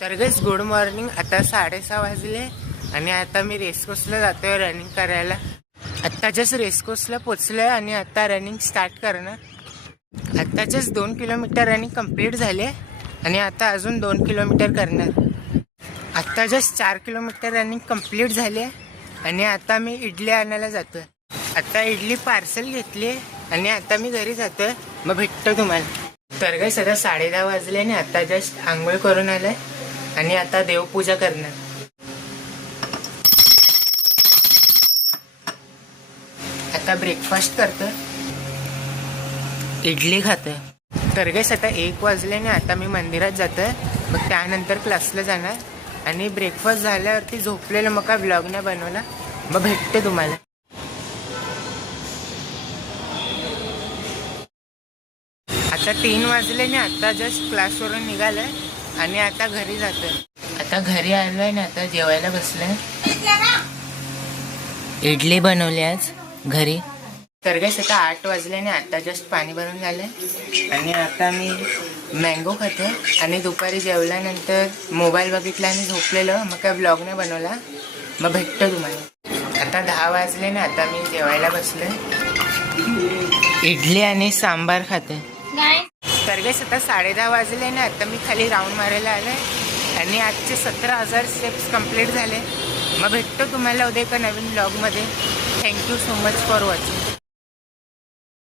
तर guys good morning. आता 6:30 वाजले आणि आता मी रेसकोर्सला जातोय रनिंग करायला. आत्ता जस्ट रेसकोर्सला पोचलोय आणि आता रनिंग स्टार्ट करणार. आत्ता जस्ट 2 किलोमीटर रनिंग कंप्लीट झाले आणि आता अजून 2 किलोमीटर करणार. आत्ता जस्ट 4 किलोमीटर रनिंग कंप्लीट झाले आणि आता मी इडली आणायला जातोय. आता इडली पार्सल घेतली आणि आता मी घरी जातोय. मग भेटतो तुम्हाला. तर गाइस आता 10:30 वाजले आणि आता जस्ट आंघोळ करून आलाय आणि आता देवपूजा करणार. आता ब्रेकफास्ट करतो, इडली खातो. तर गाइस आता 1 वाजले आणि आता मी मंदिरात जातोय. मग त्यानंतर क्लासला जाणार आणि ब्रेकफास्ट झाल्यावरती झोपलेलं मग काय व्लॉग नाही बनवला. मग भेटते तुम्हाला. आता 3 वाजले आणि आता जस्ट क्लासवरून निघालोय आणि आता घरी जातोय. आता घरी आलोय ना, आता जेवायला बसलोय. इडली बनवली आज घरी. तर गाइस आता 8 वाजले आणि आता जस्ट पाणी भरून झालंय आणि आता मी मँगो खातो. आणि दुपारी जेवल्यानंतर मोबाईल बघितला आणि झोपलेलं, मग काय ब्लॉग नाही बनवला. मग भेटतो तुम्हाला. आता 10 वाजले ना, आता मी जेवायला बसलोय. इडली आणि सांबार खाते. तर गाइस आता 10:30 वाजले ना, आता मी खाली राऊंड मारायला आलोय आणि आजचे 17,000 स्टेप्स कंप्लीट झाले. मग भेटतो तुम्हाला उद्या एका नवीन ब्लॉगमध्ये. Thank you so much for watching.